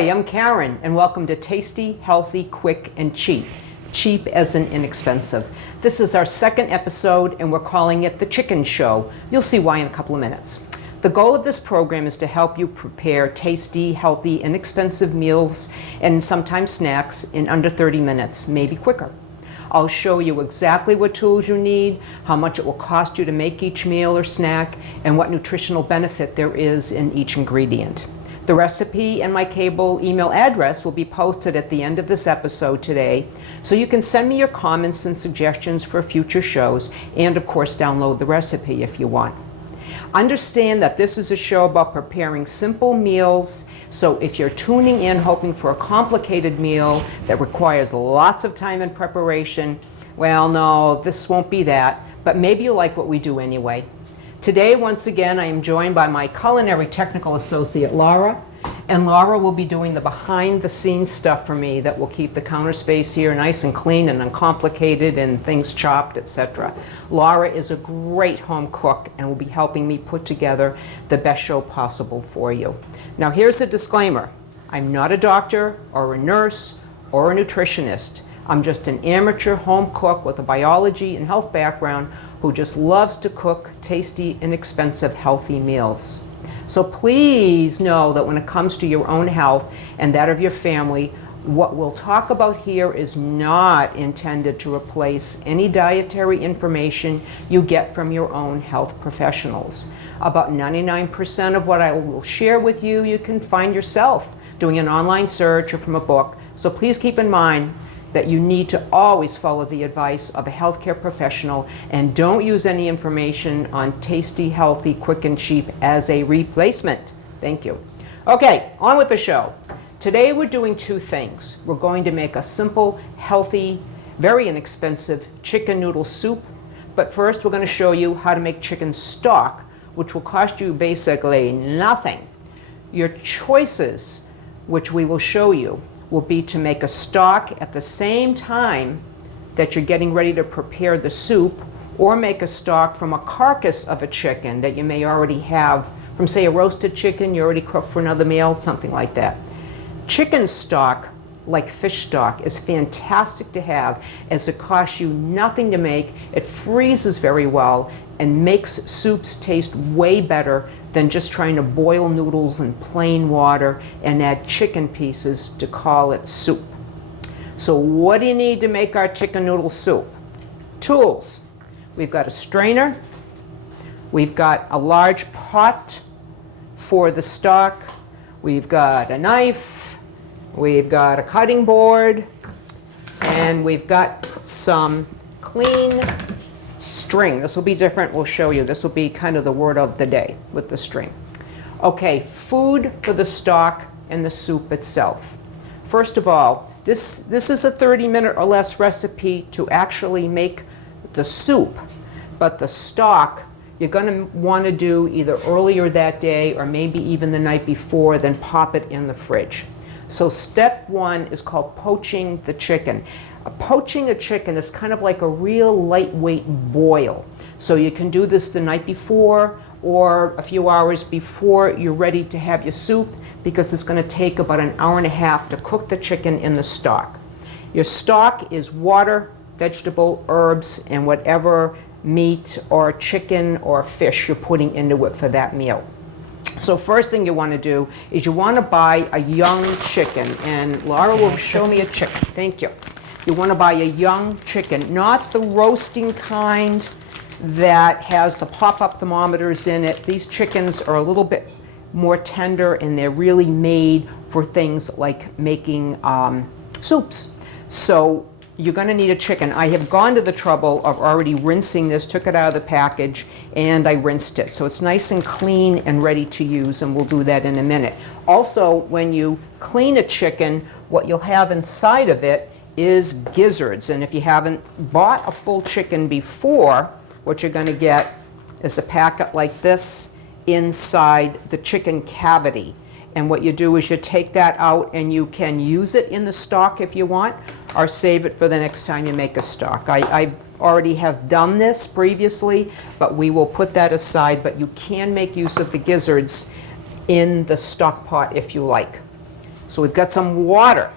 Hi, I'm Karen, and welcome to Tasty, Healthy, Quick, and Cheap. Cheap as in inexpensive. This is our second episode, and we're calling it The Chicken Show. You'll see why in a couple of minutes. The goal of this program is to help you prepare tasty, healthy, inexpensive meals and sometimes snacks in under 30 minutes, maybe quicker. I'll show you exactly what tools you need, how much it will cost you to make each meal or snack, and what nutritional benefit there is in each ingredient. The recipe and my cable email address will be posted at the end of this episode today, so you can send me your comments and suggestions for future shows, and of course download the recipe if you want. Understand that this is a show about preparing simple meals, so if you're tuning in hoping for a complicated meal that requires lots of time and preparation, well, no, this won't be that, but maybe you'll like what we do anyway. Today, once again, I am joined by my culinary technical associate, Laura, and Laura will be doing the behind-the-scenes stuff for me that will keep the counter space here nice and clean and uncomplicated and things chopped, etc. Laura is a great home cook and will be helping me put together the best show possible for you. Now, here's a disclaimer. I'm not a doctor or a nurse or a nutritionist. I'm just an amateur home cook with a biology and health background who just loves to cook tasty, inexpensive, healthy meals. So please know that when it comes to your own health and that of your family, what we'll talk about here is not intended to replace any dietary information you get from your own health professionals. About 99% of what I will share with you, you can find yourself doing an online search or from a book. So please keep in mind that you need to always follow the advice of a healthcare professional and don't use any information on Tasty, Healthy, Quick, and Cheap as a replacement. Thank you. Okay, on with the show. Today we're doing two things. We're going to make a simple, healthy, very inexpensive chicken noodle soup, but first we're going to show you how to make chicken stock, which will cost you basically nothing. Your choices, which we will show you, will be to make a stock at the same time that you're getting ready to prepare the soup, or make a stock from a carcass of a chicken that you may already have from, say, a roasted chicken you already cooked for another meal, something like that. Chicken stock, like fish stock, is fantastic to have as it costs you nothing to make. It freezes very well and makes soups taste way better than just trying to boil noodles in plain water and add chicken pieces to call it soup. So what do you need to make our chicken noodle soup? Tools. We've got a strainer. We've got a large pot for the stock. We've got a knife. We've got a cutting board. And we've got some clean string. This will be different, we'll show you. This will be kind of the word of the day with the string. Okay, food for the stock and the soup itself. First of all, this is a 30-minute or less recipe to actually make the soup, but the stock you're going to want to do either earlier that day or maybe even the night before, then pop it in the fridge. So step one is called poaching the chicken. Poaching a chicken is kind of like a real lightweight boil. So you can do this the night before or a few hours before you're ready to have your soup, because it's going to take about an hour and a half to cook the chicken in the stock. Your stock is water, vegetable, herbs, and whatever meat or chicken or fish you're putting into it for that meal. So first thing you want to do is you want to buy a young chicken, and Laura will show me a chicken. Thank you. You want to buy a young chicken, not the roasting kind that has the pop-up thermometers in it. These chickens are a little bit more tender, and they're really made for things like making soups. So you're going to need a chicken. I have gone to the trouble of already rinsing this, took it out of the package, and I rinsed it. So it's nice and clean and ready to use, and we'll do that in a minute. Also, when you clean a chicken, what you'll have inside of it is gizzards. And if you haven't bought a full chicken before, what you're going to get is a packet like this inside the chicken cavity. And what you do is you take that out, and you can use it in the stock if you want, or save it for the next time you make a stock. I already have done this previously, but we will put that aside. But you can make use of the gizzards in the stock pot if you like. So we've got some water.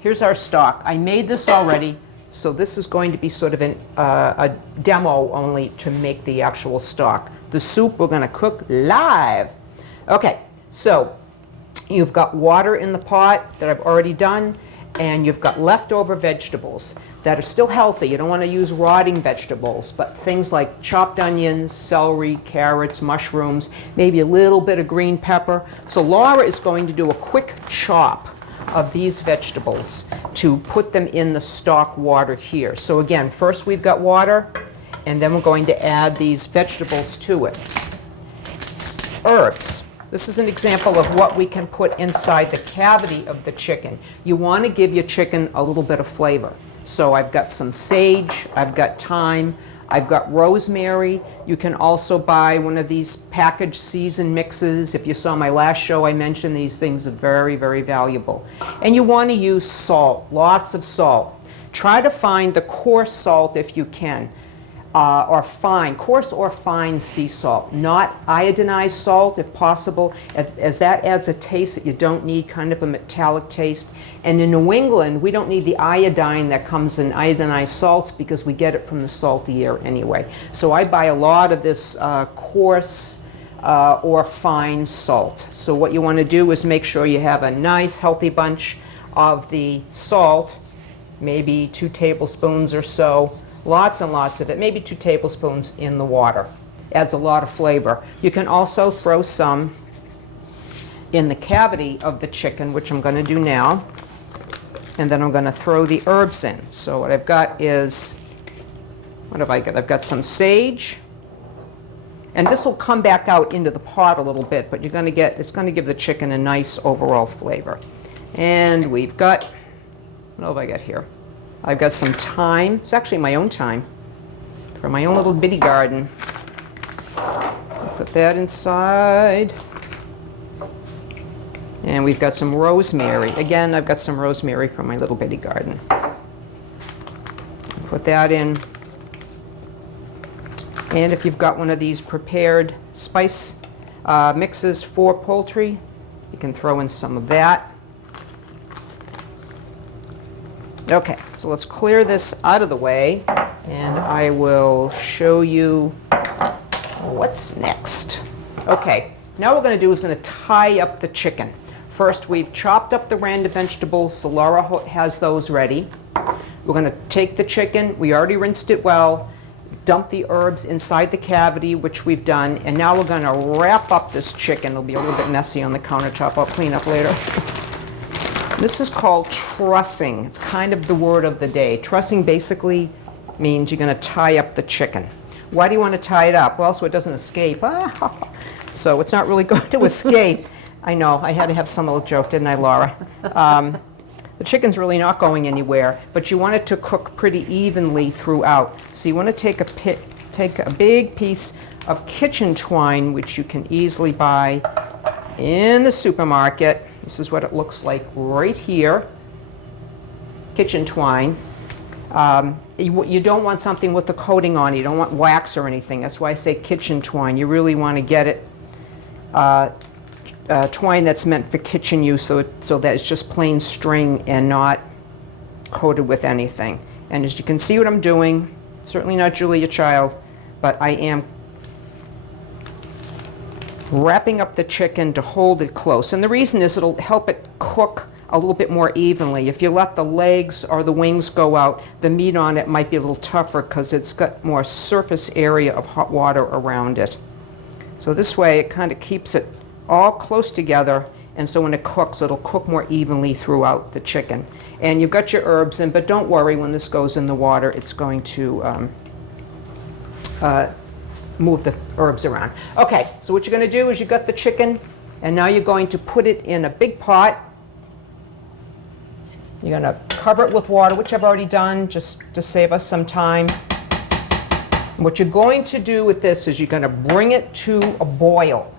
Here's our stock. I made this already, so this is going to be sort of a demo only to make the actual stock. The soup we're going to cook live. Okay, so you've got water in the pot that I've already done, and you've got leftover vegetables that are still healthy. You don't want to use rotting vegetables, but things like chopped onions, celery, carrots, mushrooms, maybe a little bit of green pepper. So Laura is going to do a quick chop of these vegetables to put them in the stock water here. So again, first we've got water, and then we're going to add these vegetables to it. Herbs. This is an example of what we can put inside the cavity of the chicken. You want to give your chicken a little bit of flavor. So I've got some sage, I've got thyme, I've got rosemary. You can also buy one of these packaged seasoned mixes. If you saw my last show, I mentioned these things are very, very valuable. And you want to use salt, lots of salt. Try to find the coarse salt if you can. Or fine, coarse or fine sea salt, not iodinized salt if possible, as that adds a taste that you don't need, kind of a metallic taste. And in New England, we don't need the iodine that comes in iodinized salts because we get it from the salty air anyway. So I buy a lot of this coarse or fine salt. So what you want to do is make sure you have a nice healthy bunch of the salt, maybe 2 tablespoons or so. Lots and lots of it, maybe 2 tablespoons in the water. Adds a lot of flavor. You can also throw some in the cavity of the chicken, which I'm going to do now. And then I'm going to throw the herbs in. So what I've got is, what have I got? I've got some sage. And this will come back out into the pot a little bit, but you're going to get, it's going to give the chicken a nice overall flavor. And we've got, what have I got here? I've got some thyme. It's actually my own thyme from my own little bitty garden. Put that inside. And we've got some rosemary. Again, I've got some rosemary from my little bitty garden. Put that in. And if you've got one of these prepared spice mixes for poultry, you can throw in some of that. Okay, so let's clear this out of the way, and I will show you what's next. Okay, now what we're going to do is going to tie up the chicken. First, we've chopped up the random vegetables, so Laura has those ready. We're going to take the chicken, we already rinsed it well, dump the herbs inside the cavity, which we've done, and now we're going to wrap up this chicken. It'll be a little bit messy on the countertop. I'll clean up later. This is called trussing. It's kind of the word of the day. Trussing basically means you're going to tie up the chicken. Why do you want to tie it up? Well, so it doesn't escape. So it's not really going to escape. I know, I had to have some little joke, didn't I, Laura? The chicken's really not going anywhere, but you want it to cook pretty evenly throughout. So you want to take a big piece of kitchen twine, which you can easily buy in the supermarket. This is what it looks like right here. Kitchen twine. You don't want something with the coating on it. You don't want wax or anything. That's why I say kitchen twine. You really want to get it twine that's meant for kitchen use, so that it's just plain string and not coated with anything. And as you can see what I'm doing, certainly not Julia Child, but I am wrapping up the chicken to hold it close. And the reason is it'll help it cook a little bit more evenly. If you let the legs or the wings go out, the meat on it might be a little tougher because it's got more surface area of hot water around it. So this way it kind of keeps it all close together, and so when it cooks, it'll cook more evenly throughout the chicken. And you've got your herbs in, but don't worry, when this goes in the water, it's going to move the herbs around. Okay, so what you're going to do is you've got the chicken, and now you're going to put it in a big pot. You're going to cover it with water, which I've already done, just to save us some time. And what you're going to do with this is you're going to bring it to a boil,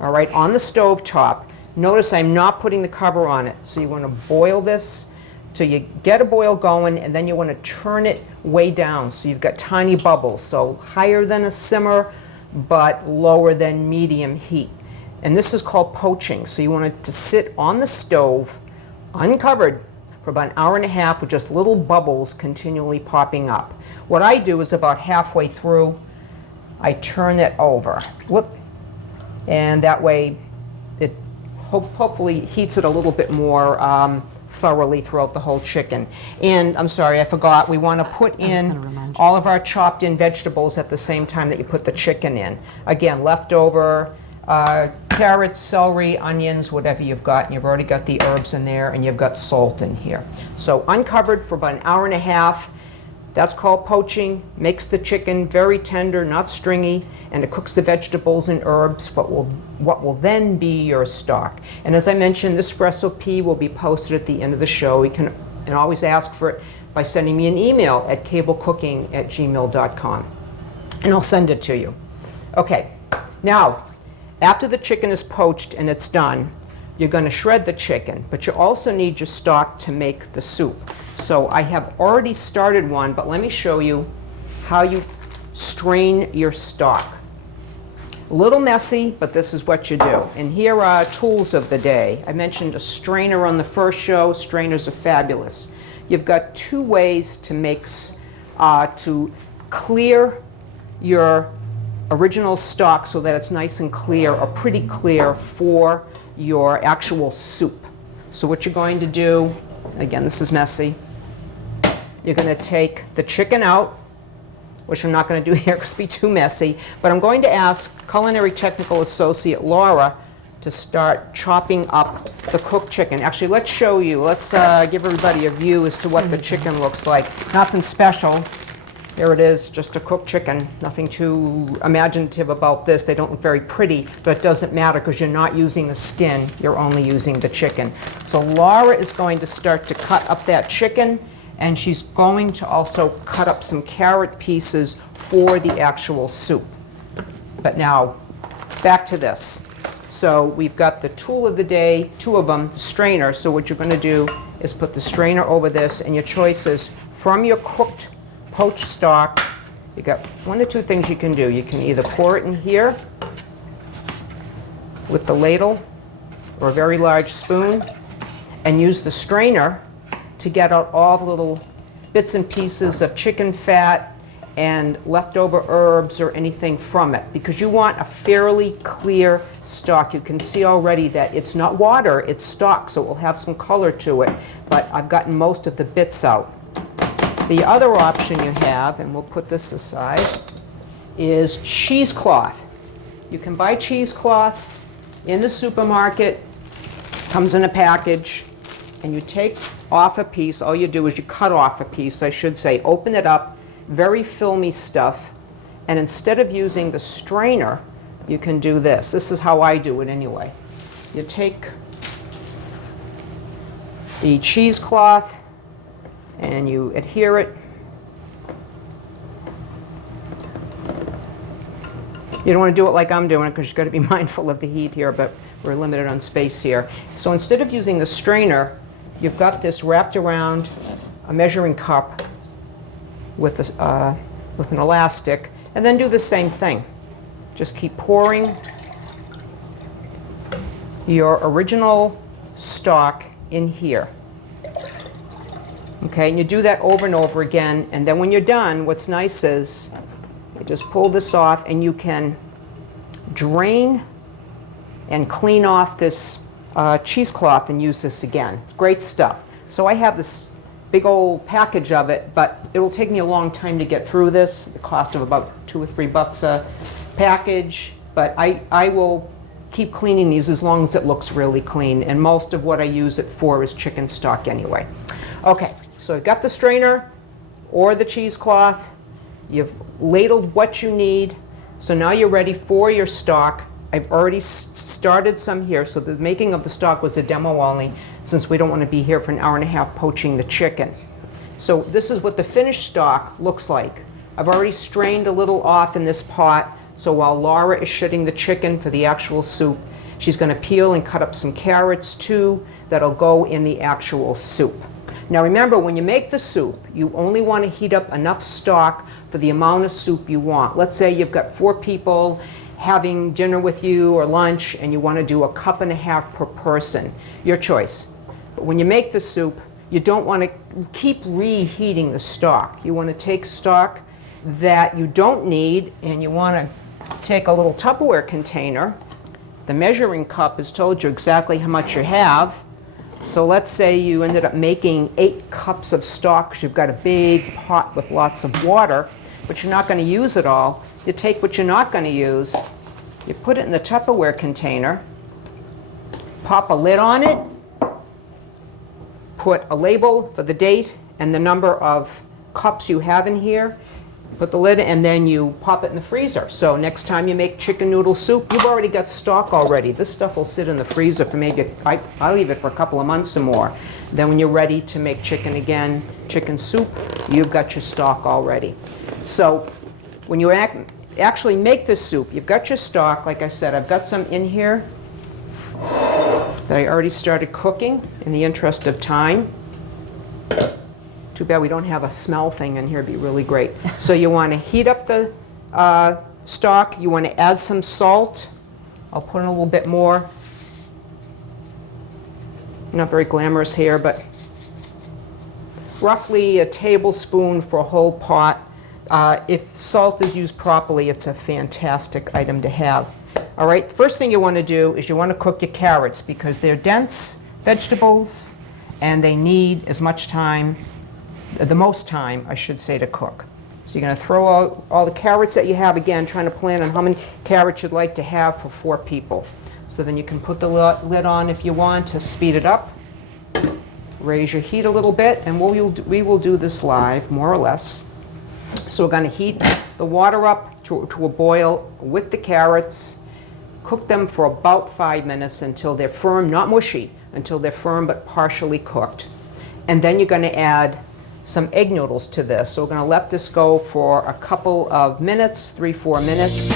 all right, on the stove top. Notice I'm not putting the cover on it. So you want to boil this till you get a boil going, and then you want to turn it way down so you've got tiny bubbles. So higher than a simmer, but lower than medium heat. And this is called poaching. So you want it to sit on the stove, uncovered, for about an hour and a half with just little bubbles continually popping up. What I do is about halfway through, I turn it over. Whoop. And that way it hopefully heats it a little bit more thoroughly throughout the whole chicken. And I'm sorry, I forgot, we want to put in all of our chopped in vegetables at the same time that you put the chicken in. Again, leftover carrots, celery, onions, whatever you've got, and you've already got the herbs in there, and you've got salt in here. So uncovered for about an hour and a half. That's called poaching. Makes the chicken very tender, not stringy, and it cooks the vegetables and herbs for what will then be your stock. And as I mentioned, this recipe will be posted at the end of the show. You can always ask for it by sending me an email at cablecooking@gmail.com, and I'll send it to you. Okay, now, after the chicken is poached and it's done, you're going to shred the chicken, but you also need your stock to make the soup. So I have already started one, but let me show you how you strain your stock. A little messy, but this is what you do. And here are tools of the day. I mentioned a strainer on the first show. Strainers are fabulous. You've got two ways to clear your original stock so that it's nice and clear, or pretty clear, for your actual soup. So what you're going to do, again, this is messy, you're going to take the chicken out, which I'm not going to do here because it'll be too messy, but I'm going to ask Culinary Technical Associate Laura to start chopping up the cooked chicken. Actually, let's show you. Let's give everybody a view as to what the chicken looks like. Nothing special. Here it is, just a cooked chicken. Nothing too imaginative about this. They don't look very pretty, but it doesn't matter because you're not using the skin. You're only using the chicken. So Laura is going to start to cut up that chicken, and she's going to also cut up some carrot pieces for the actual soup. But now, back to this. So we've got the tool of the day, two of them, the strainer. So what you're going to do is put the strainer over this, and your choice is from your cooked poached stock. You got one or two things you can do. You can either pour it in here with the ladle or a very large spoon and use the strainer to get out all the little bits and pieces of chicken fat and leftover herbs or anything from it, because you want a fairly clear stock. You can see already that it's not water, it's stock, so it will have some color to it, but I've gotten most of the bits out. The other option you have, and we'll put this aside, is cheesecloth. You can buy cheesecloth in the supermarket, comes in a package, and you take off a piece. All you do is you cut off a piece, I should say, open it up, very filmy stuff, and instead of using the strainer, you can do this. This is how I do it anyway. You take the cheesecloth and you adhere it. You don't want to do it like I'm doing it because you've got to be mindful of the heat here, but we're limited on space here. So instead of using the strainer, you've got this wrapped around a measuring cup with an elastic, and then do the same thing. Just keep pouring your original stock in here. Okay, and you do that over and over again, and then when you're done, what's nice is you just pull this off and you can drain and clean off this cheesecloth and use this again. Great stuff. So I have this big old package of it, but it will take me a long time to get through this. The cost of about $2 or $3 a package, but I will keep cleaning these as long as it looks really clean, and most of what I use it for is chicken stock anyway. Okay, so you've got the strainer or the cheesecloth. You've ladled what you need, so now you're ready for your stock. I've already started some here, so the making of the stock was a demo only, since we don't want to be here for an hour and a half poaching the chicken. So this is what the finished stock looks like. I've already strained a little off in this pot, so while Laura is shredding the chicken for the actual soup, she's going to peel and cut up some carrots too that'll go in the actual soup. Now remember, when you make the soup, you only want to heat up enough stock for the amount of soup you want. Let's say you've got 4 people having dinner with you or lunch and you want to do 1.5 cups per person, your choice. But when you make the soup, you don't want to keep reheating the stock. You want to take stock that you don't need, and you want to take a little Tupperware container. The measuring cup has told you exactly how much you have. So let's say you ended up making 8 cups of stock because you've got a big pot with lots of water, but you're not going to use it all. You take what you're not going to use, you put it in the Tupperware container, pop a lid on it, put a label for the date and the number of cups you have in here, put the lid, and then you pop it in the freezer. So next time you make chicken noodle soup, you've already got stock already. This stuff will sit in the freezer for maybe, I leave it for a couple of months or more. Then when you're ready to make chicken again, chicken soup, you've got your stock already. So when you actually make this soup, you've got your stock. Like I said, I've got some in here that I already started cooking in the interest of time. Too bad we don't have a smell thing in here. It'd be really great. So you want to heat up the stock. You want to add some salt. I'll put in a little bit more. Not very glamorous here, but roughly a tablespoon for a whole pot. If salt is used properly, it's a fantastic item to have. All right, first thing you want to do is you want to cook your carrots because they're dense vegetables and they need as much time, the most time, I should say, to cook. So you're going to throw out all the carrots that you have, again, trying to plan on how many carrots you'd like to have for 4 people. So then you can put the lid on if you want to speed it up. Raise your heat a little bit, and we will do this live, more or less. So we're going to heat the water up to a boil with the carrots. Cook them for about 5 minutes until they're firm, not mushy, until they're firm but partially cooked. And then you're going to add some egg noodles to this. So we're going to let this go for a couple of minutes, 3-4 minutes.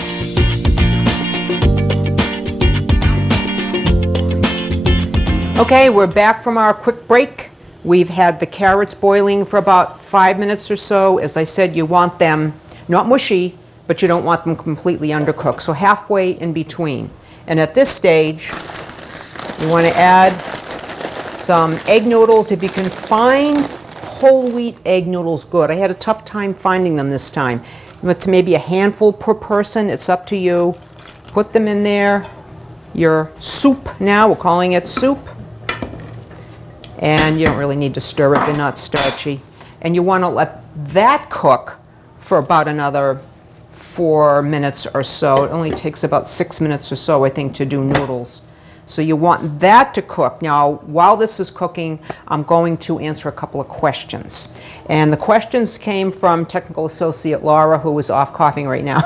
Okay, we're back from our quick break. We've had the carrots boiling for about 5 minutes or so. As I said, you want them not mushy, but you don't want them completely undercooked. So halfway in between. And at this stage, you want to add some egg noodles. If you can find whole wheat egg noodles, good. I had a tough time finding them this time. It's maybe a handful per person. It's up to you. Put them in there. Your soup now, we're calling it soup. And you don't really need to stir it. They're not starchy. And you want to let that cook for about another 4 minutes or so. It only takes about 6 minutes or so, I think, to do noodles. So you want that to cook. Now, while this is cooking, I'm going to answer a couple of questions. And the questions came from Technical Associate Laura, who is off coughing right now.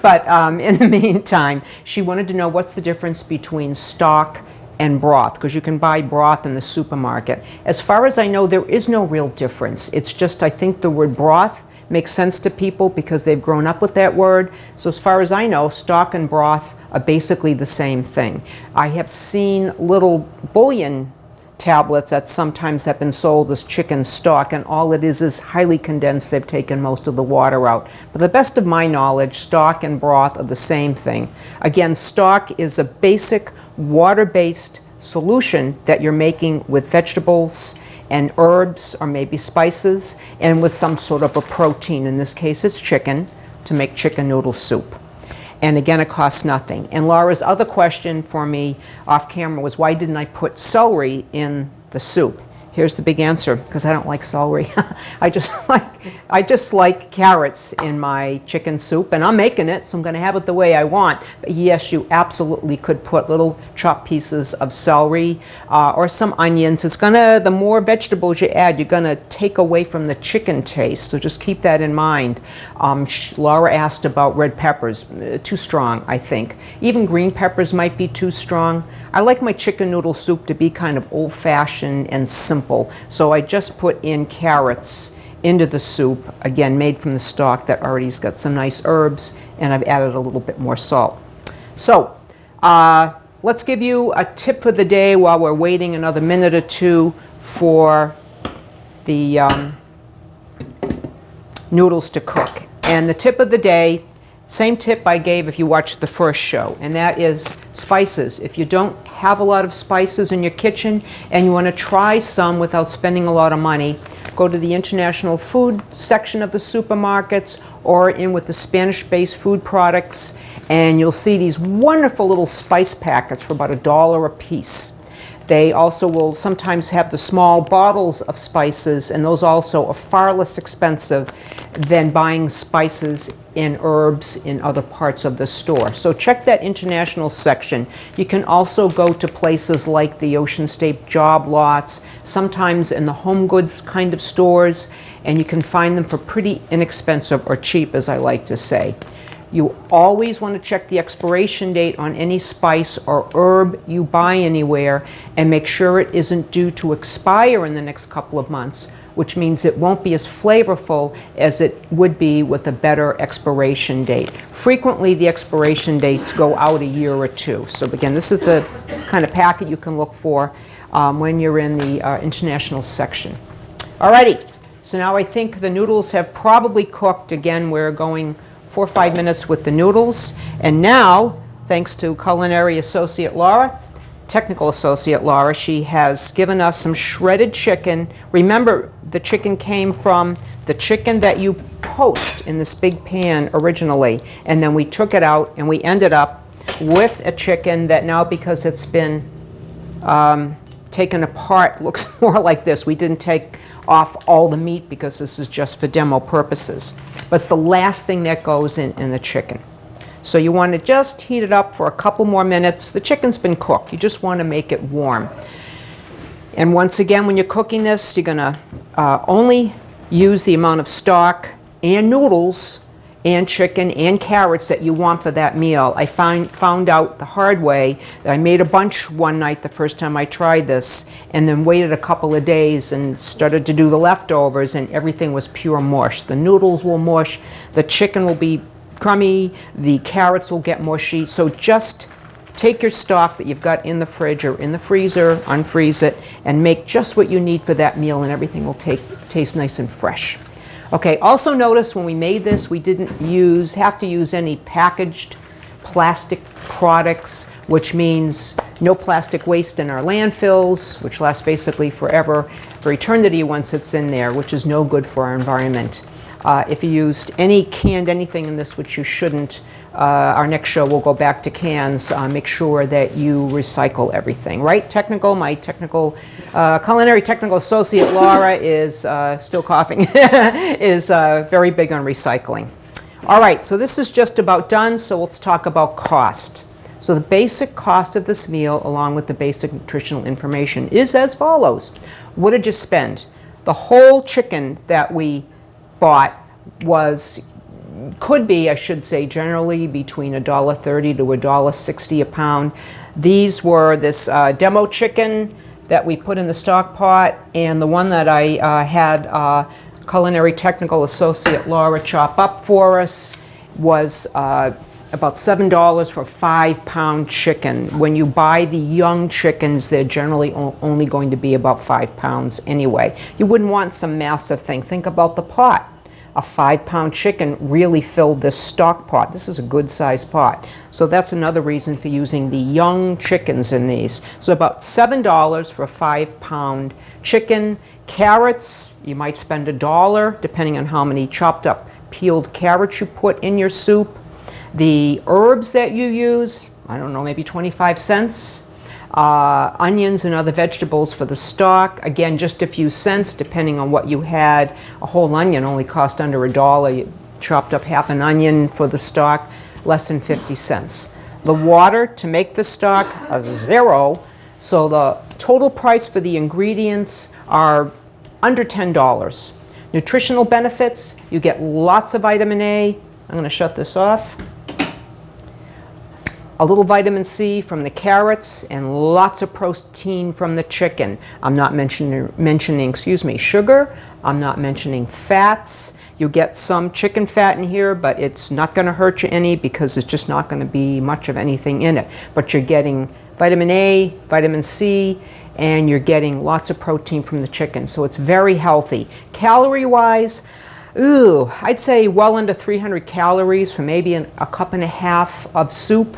But in the meantime, she wanted to know what's the difference between stock and broth, because you can buy broth in the supermarket. As far as I know, there is no real difference. It's just, I think the word broth makes sense to people because they've grown up with that word. So as far as I know, stock and broth are basically the same thing. I have seen little bouillon tablets that sometimes have been sold as chicken stock, and all it is highly condensed. They've taken most of the water out. But the best of my knowledge, stock and broth are the same thing. Again, stock is a basic water-based solution that you're making with vegetables and herbs or maybe spices and with some sort of a protein. In this case, it's chicken, to make chicken noodle soup. And again, it costs nothing. And Laura's other question for me off camera was, why didn't I put celery in the soup? Here's the big answer, because I don't like celery. I just like carrots in my chicken soup, and I'm making it, so I'm going to have it the way I want. But yes, you absolutely could put little chopped pieces of celery or some onions. It's gonna, the more vegetables you add, you're gonna take away from the chicken taste. So just keep that in mind. Laura asked about red peppers. Too strong, I think. Even green peppers might be too strong. I like my chicken noodle soup to be kind of old-fashioned and simple. So I just put in carrots into the soup, again made from the stock that already's got some nice herbs, and I've added a little bit more salt. So let's give you a tip for the day while we're waiting another minute or two for the noodles to cook. And the tip of the day Same tip I gave if you watched the first show, and that is spices. If you don't have a lot of spices in your kitchen and you want to try some without spending a lot of money, go to the international food section of the supermarkets or in with the Spanish-based food products, and you'll see these wonderful little spice packets for about $1 a piece. They also will sometimes have the small bottles of spices, and those also are far less expensive than buying spices and herbs in other parts of the store. So check that international section. You can also go to places like the Ocean State job lots, sometimes in the home goods kind of stores, and you can find them for pretty inexpensive or cheap, as I like to say. You always want to check the expiration date on any spice or herb you buy anywhere and make sure it isn't due to expire in the next couple of months, which means it won't be as flavorful as it would be with a better expiration date. Frequently, the expiration dates go out a year or two. So again, this is the kind of packet you can look for when you're in the international section. Alrighty, so now I think the noodles have probably cooked. Again, we're going 4 or 5 minutes with the noodles. And now, thanks to Culinary Associate Laura, Technical Associate Laura, she has given us some shredded chicken. Remember, the chicken came from the chicken that you poached in this big pan originally, and then we took it out and we ended up with a chicken that now, because it's been taken apart, looks more like this. We didn't take off all the meat because this is just for demo purposes. But it's the last thing that goes in the chicken. So you want to just heat it up for a couple more minutes. The chicken's been cooked. You just want to make it warm. And once again, when you're cooking this, you're going to only use the amount of stock and noodles and chicken and carrots that you want for that meal. I found out the hard way that I made a bunch one night the first time I tried this, and then waited a couple of days and started to do the leftovers, and everything was pure mush. The noodles will mush, the chicken will be crummy, the carrots will get mushy. So just take your stock that you've got in the fridge or in the freezer, unfreeze it, and make just what you need for that meal, and everything will taste nice and fresh. Okay, also notice when we made this, we didn't have to use any packaged plastic products, which means no plastic waste in our landfills, which lasts basically forever, for eternity once it's in there, which is no good for our environment. If you used any canned anything in this, which you shouldn't, our next show will go back to cans. Make sure that you recycle everything, right? My culinary technical associate Laura is still coughing, is very big on recycling. All right, so this is just about done, so let's talk about cost. So the basic cost of this meal, along with the basic nutritional information, is as follows. What did you spend? The whole chicken that we bought could be, I should say, generally between $1.30 to $1.60 a pound. These were this demo chicken that we put in the stock pot, and the one that I had Culinary Technical Associate Laura chop up for us was about $7 for a 5-pound chicken. When you buy the young chickens, they're generally only going to be about 5 pounds anyway. You wouldn't want some massive thing. Think about the pot. A 5-pound chicken really filled this stock pot. This is a good sized pot. So that's another reason for using the young chickens in these. So about $7 for a 5-pound chicken. Carrots, you might spend $1 depending on how many chopped up peeled carrots you put in your soup. The herbs that you use, I don't know, maybe 25 cents. Onions and other vegetables for the stock, again, just a few cents depending on what you had. A whole onion only cost under $1. You chopped up half an onion for the stock, less than 50 cents. The water to make the stock, $0. So the total price for the ingredients are under $10. Nutritional benefits, you get lots of vitamin A. I'm going to shut this off. A little vitamin C from the carrots, and lots of protein from the chicken. I'm not mentioning sugar. I'm not mentioning fats. You get some chicken fat in here, but it's not going to hurt you any because it's just not going to be much of anything in it. But you're getting vitamin A, vitamin C, and you're getting lots of protein from the chicken. So it's very healthy. Calorie-wise, Ooh, I'd say well under 300 calories for maybe a cup and a half of soup.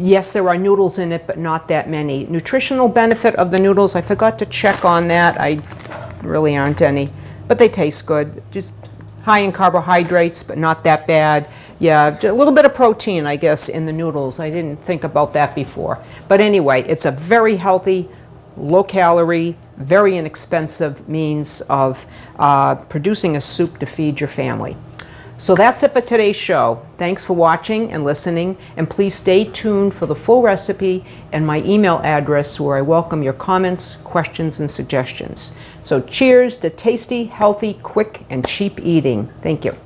Yes, there are noodles in it, but not that many. Nutritional benefit of the noodles, I forgot to check on that. I really aren't any, but they taste good. Just high in carbohydrates, but not that bad. Yeah, a little bit of protein, I guess, in the noodles. I didn't think about that before. But anyway, it's a very healthy, low-calorie, very inexpensive means of producing a soup to feed your family. So that's it for today's show. Thanks for watching and listening, and please stay tuned for the full recipe and my email address where I welcome your comments, questions, and suggestions. So cheers to tasty, healthy, quick, and cheap eating. Thank you.